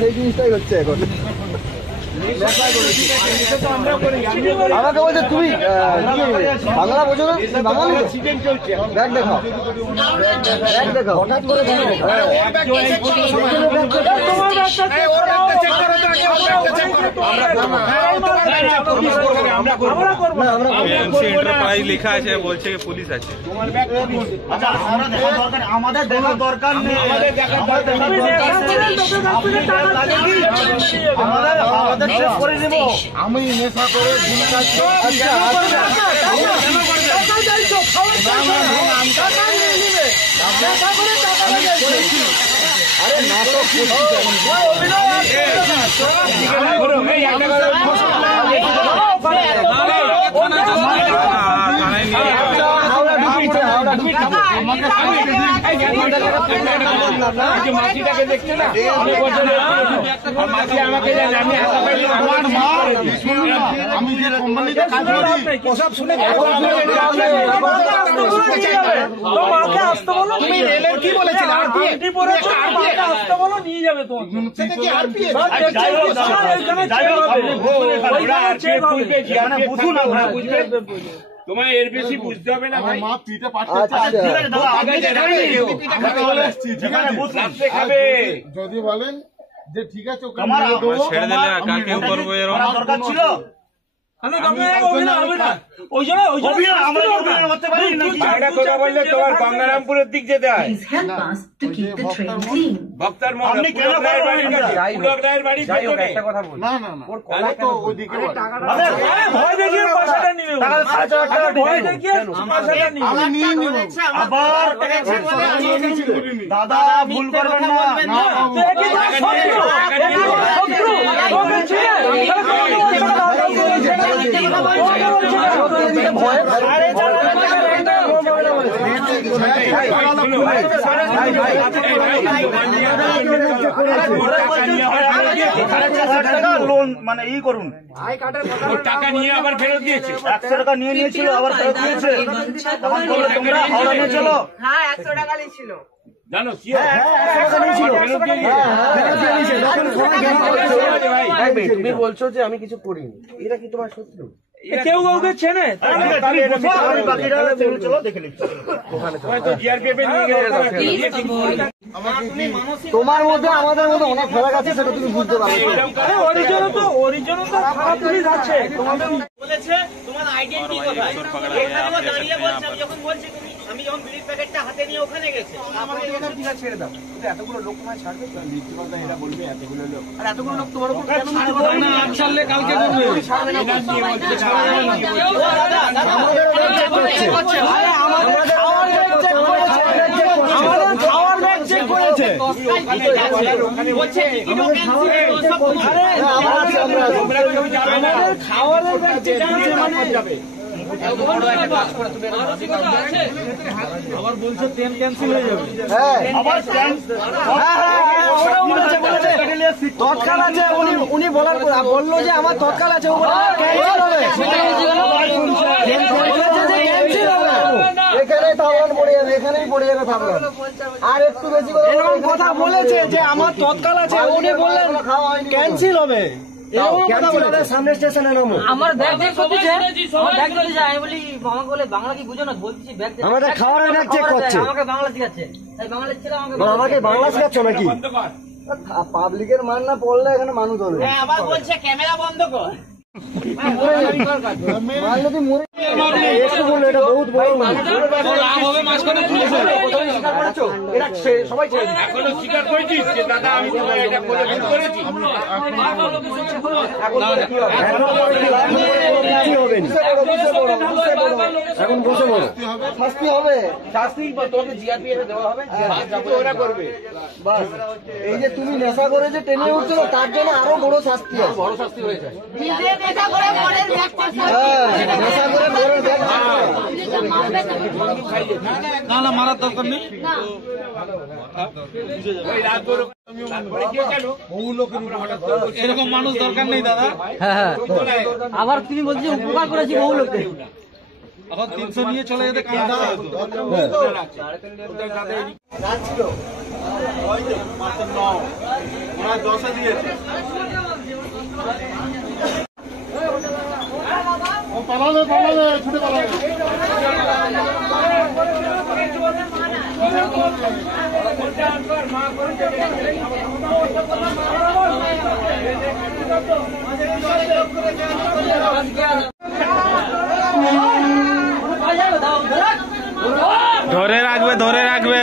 সেই জিনিসটাই হচ্ছে এখন। আমাকে বলছে তুমি বাংলা বোঝো না, বাঙালি ব্যাগ দেখাও, ব্যাগ দেখাও। হঠাৎ করে লেখা আছে, বলছে পুলিশ আছে। আমাদের দেখা দরকার নেই, আমি নেশা করে আরে নাটক মাসিটাকে দেখছে না, মাসি আমাকে আমি যে কোম্পানিতে কাজ করি ওসব শুনে তুমি রেলের কি বলেছিলে? নিয়ে যাবে তোমার এর বেশি বুঝতে হবে না ভাই। মা পিঠে যদি বলেন যে ঠিক আছে ছেড়ে দিলে কাকে করবো এর দরকার ছিল। তোমার গঙ্গারামপুরের দিক যেতে হয়, ভক্তার দাদা ভুল করবেন না। লোন মানে ই করুন, টাকা নিয়ে আবার ফেরত দিয়েছে, 100 টাকা নিয়ে নিয়েছিল আবার ফেরত দিয়েছে। তোমরা হাওড়া নিয়ে চলো, হ্যাঁ 100 টাকা নিয়েছিল জানো কি তুমি বলছো যে আমি কিছু করিনি, এটা কি তোমার শত্রু? কেউ কাউকে চেনে? তোমার মধ্যে আমাদের মধ্যে অনেক ফারাক আছে, সেটা তুমি বুঝতে পারো। আমি যখন বিড়ির প্যাকেটটা হাতে নিয়ে ওখানে গেছি, ছেড়ে দাও, এতগুলো লোক তোমায় ছাড়বে? এরা বলবে এতগুলো লোক, আর এতগুলো লোক তোমার উপর কেন ছাড়লে কালকে করবে? আবার বলছো ট্রেন ক্যান্সেল হয়ে যাবে। তৎকাল আছে, উনি বললো যে আমার তৎকাল আছে, এখানেই থামলান পড়ে যাবে, এখানেই পড়ে যাবে থামলান। আর একটু বেশি কথা বলেছে যে আমার তৎকাল আছে, উনি বললেন ক্যান্সেল হবে। সামনে স্টেশনে নামো, আমার ব্যাগ চেক করতেছে, আমার ব্যাগ চলে যায়। আমি বলি আমাকে বলে বাংলা কি বুঝো না? বলছি ব্যাগ আমাদের খাওয়ার ব্যাগ চেক করছে, আমাকে বাংলা শিখাচ্ছে। তাই বাংলা ছেলে আমাকে বাংলা শিখাচ্ছ নাকি? পাবলিকের মান না পড়লে এখানে মানুষ হবে। আবার বলছে ক্যামেরা বন্ধ কর। সবাই স্বীকার করেছিস যে দাদা আমি এটা করেছি। এখন বসে বলো, শাস্তি হবে, শাস্তি তোকে জিআরপিএফ দেওয়া হবে, ওরা করবে। বাস এই যে তুমি নেশা করে যে ট্রেনে উঠছো তার জন্য আরো বড় শাস্তি আছে, বড় শাস্তি হয়ে যায়। না মারার দরকার নেই। এরকম মানুষ দরকার নেই দাদা। হ্যাঁ, আবার তুমি বলছি উপকার করেছি বহু লোককে। এখন 300 নিয়ে চলে যেতে কাজ রাখছিল ওই তো 509 ওরা 10 এ দিয়েছে ও পালালে ছুটে পালালে ধরে রাখবে ধরে রাখবে